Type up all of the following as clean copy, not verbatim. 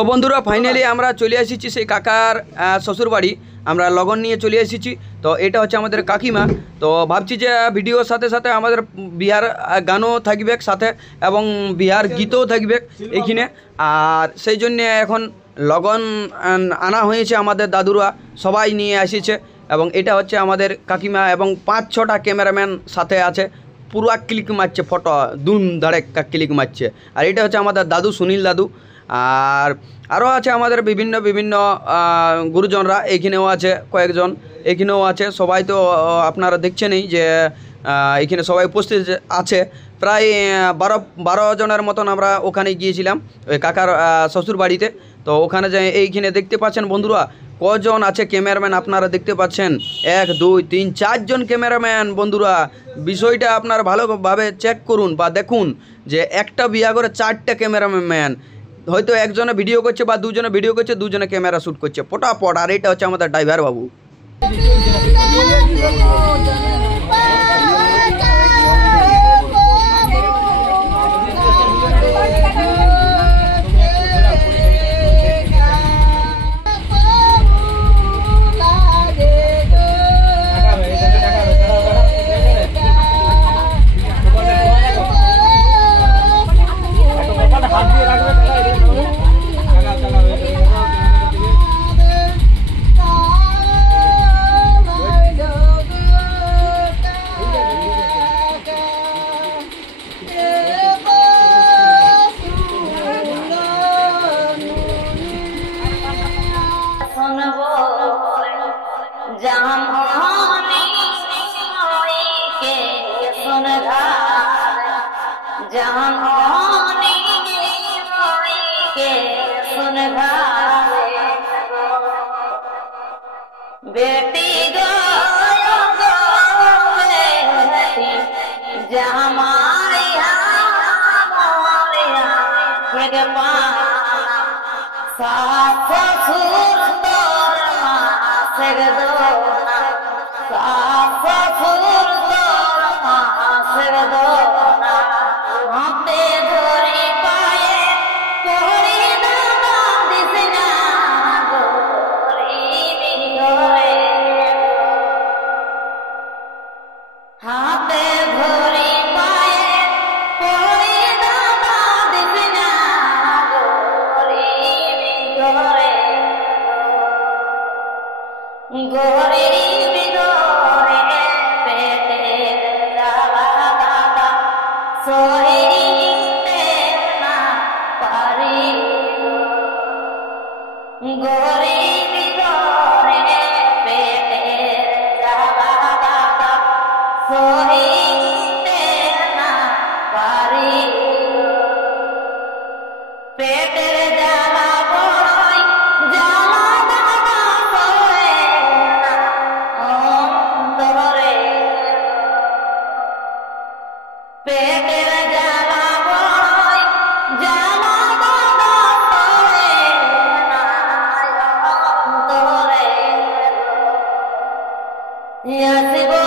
তো বন্ধুরা ফাইনালি আমরা চলে এসেছি সেই কাকার শ্বশুর বাড়ি। আমরা লগন নিয়ে চলে এসেছি। তো এটা হচ্ছে আমাদের কাকিমা। তো ভাবছি যে ভিডিওর সাথে সাথে আমাদের বিহার গানও থাকবে সাথে এবং বিহার গীতও থাকবে এইখানে। আর সেই জন্যে এখন লগন আনা হয়েছে, আমাদের দাদুরা সবাই নিয়ে এসেছে। এবং এটা হচ্ছে আমাদের কাকিমা এবং 5-6টা ক্যামেরাম্যান সাথে আছে, পুরো ক্লিক মারছে, ফটো দুম ধাড়ে ক্লিক মারছে। আর এটা হচ্ছে আমাদের দাদু, সুনীল দাদু। আর আরও আছে আমাদের বিভিন্ন বিভিন্ন গুরুজনরা, এইখানেও আছে কয়েকজন, এইখানেও আছে। সবাই তো আপনারা দেখছেনই যে এখানে সবাই উপস্থিত আছে। প্রায় 12 জনের মতন আমরা ওখানে গিয়েছিলাম ওই কাকার শ্বশুর বাড়িতে। তো ওখানে যে এইখানে দেখতে পাচ্ছেন বন্ধুরা কজন আছে ক্যামেরাম্যান, আপনারা দেখতে পাচ্ছেন 1 2 3 4 জন ক্যামেরাম্যান। বন্ধুরা বিষয়টা আপনারা ভালোভাবে চেক করুন বা দেখুন যে একটা বিয়া করে 4টা ক্যামেরাম্যান, হয়তো একজনে ভিডিও করছে বা দুজনে ভিডিও করছে, দুজনে ক্যামেরা শ্যুট করছে পটাপট। আর এটা হচ্ছে আমাদের ড্রাইভার বাবু। बेटी गो बेटी जमाई हमारिया एक पाना साथ सुर तोर मास दोना साथ सुर तोर मास दोना हाथे धोरी पाए तोरी दादा दिसना हाथे धोरी पाए कोरी दादा दिसना गोरी बिगोरे गोरी बिगोरे पेटे जाला दादा सोही तेना पारी गोरी बिगोरे पेटे जाला दादा सोही तेना पारी पेटेर जाला बड़ई जाला दादा सोए ना अंतरे पेटेर जाला बड़ई जाला दादा सोए ना अंतरे यासिबो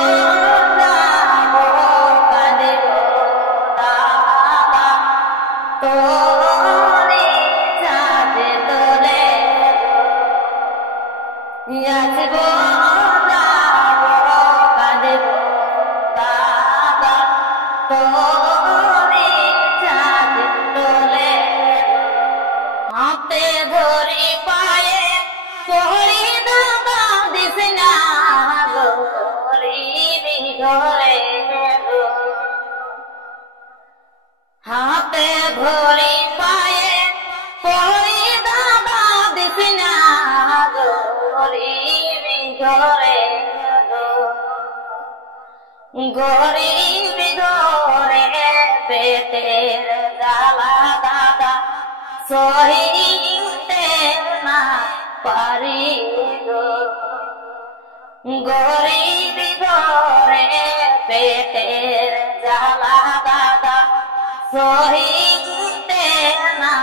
हाथे धोरी पाए कोरी दादा दिसना गोरी बिगोरे हाथे धोरी पाए कोरी दादा दिसना गोरी बिगोरे गोरी बिगोरे पेटेर जाला दादा सोही तेना पारी गोरी बिगोरे पेटेर जाला दादा सोही तेना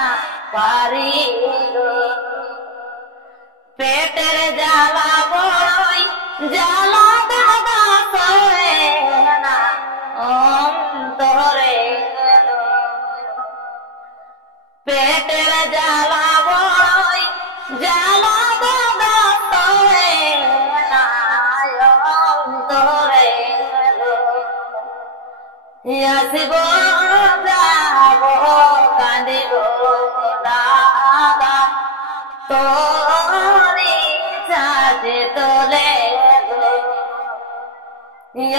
पारी पेटेर जाला बड़ई जाला दादा सोए ना अंतरे पेटेर जाला बड़ई আসিব যাব কাঁদিব দাদা তোরি সাজে তোলে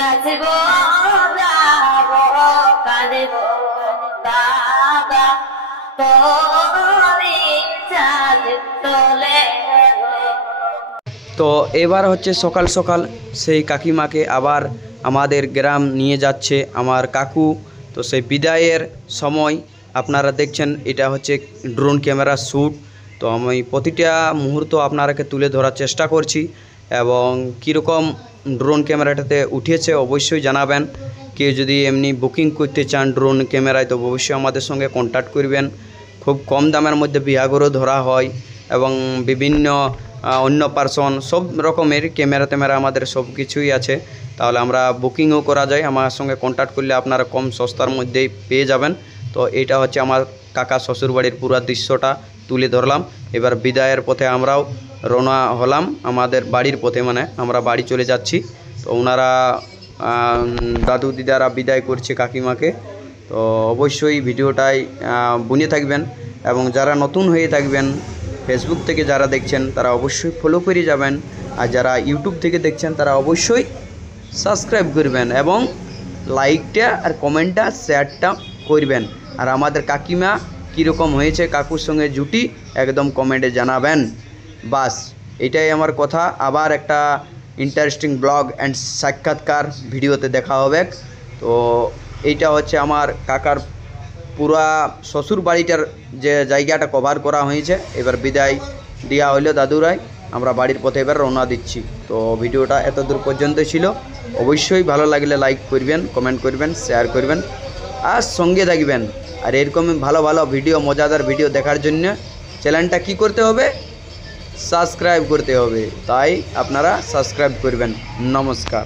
আসিব যাব কাঁদিব দাদা তোরি সাজে তোলে। তো এবার হচ্ছে সকাল সকাল সেই কাকিমাকে আবার আমাদের গ্রাম নিয়ে যাচ্ছে আমার কাকু। তো সেই বিদায়ের সময় আপনারা দেখছেন এটা হচ্ছে ড্রোন ক্যামেরা শ্যুট। তো আমি প্রতিটা মুহূর্ত আপনারাকে তুলে ধরার চেষ্টা করছি এবং কীরকম ড্রোন ক্যামেরাটাতে উঠেছে অবশ্যই জানাবেন। কেউ যদি এমনি বুকিং করতে চান ড্রোন ক্যামেরায় তো অবশ্যই আমাদের সঙ্গে কন্ট্যাক্ট করবেন। খুব কম দামের মধ্যে বিহাগরও ধরা হয় এবং বিভিন্ন অন্য পার্সন সব রকমের ক্যামেরা ট্যামেরা আমাদের সব কিছুই আছে। তাহলে আমরা বুকিংও করা যায়, আমার সঙ্গে কন্ট্যাক্ট করলে আপনারা কম সস্তার মধ্যেই পেয়ে যাবেন। তো এইটা হচ্ছে আমার কাকা শ্বশুরবাড়ির পুরো দৃশ্যটা তুলে ধরলাম। এবার বিদায়ের পথে আমরাও রওনা হলাম আমাদের বাড়ির পথে, মানে আমরা বাড়ি চলে যাচ্ছি। তো ওনারা দাদু দিদারা বিদায় করছে কাকিমাকে। তো অবশ্যই ভিডিওটাই বুনে থাকবেন এবং যারা নতুন হয়ে থাকবেন ফেসবুক থেকে যারা দেখছেন তারা অবশ্যই ফলো করে যাবেন, আর যারা ইউটিউব থেকে দেখছেন তারা অবশ্যই সাবস্ক্রাইব করবেন এবং লাইকটা আর কমেন্টটা শেয়ারটা করবেন। আর আমাদের কাকিমা কীরকম হয়েছে কাকুর সঙ্গে জুটি একদম কমেন্টে জানাবেন। বাস এটাই আমার কথা। আবার একটা ইন্টারেস্টিং ব্লগ অ্যান্ড সাক্ষাৎকার ভিডিওতে দেখা হবে। তো এইটা হচ্ছে আমার কাকার পুরা শ্বশুর বাড়িটার যে জায়গাটা কভার করা হয়েছে। এবার বিদায় দেওয়া হইলো দাদুরাই, আমরা বাড়ির পথে এবার রওনা দিচ্ছি। তো ভিডিওটা এত দূর পর্যন্ত ছিল। অবশ্যই ভালো লাগলে লাইক করবেন, কমেন্ট করবেন, শেয়ার করবেন আর সঙ্গে থাকবেন। আর এরকমই ভালো ভালো ভিডিও, মজাদার ভিডিও দেখার জন্য চ্যানেলটা কি করতে হবে, সাবস্ক্রাইব করতে হবে। তাই আপনারা সাবস্ক্রাইব করবেন। নমস্কার।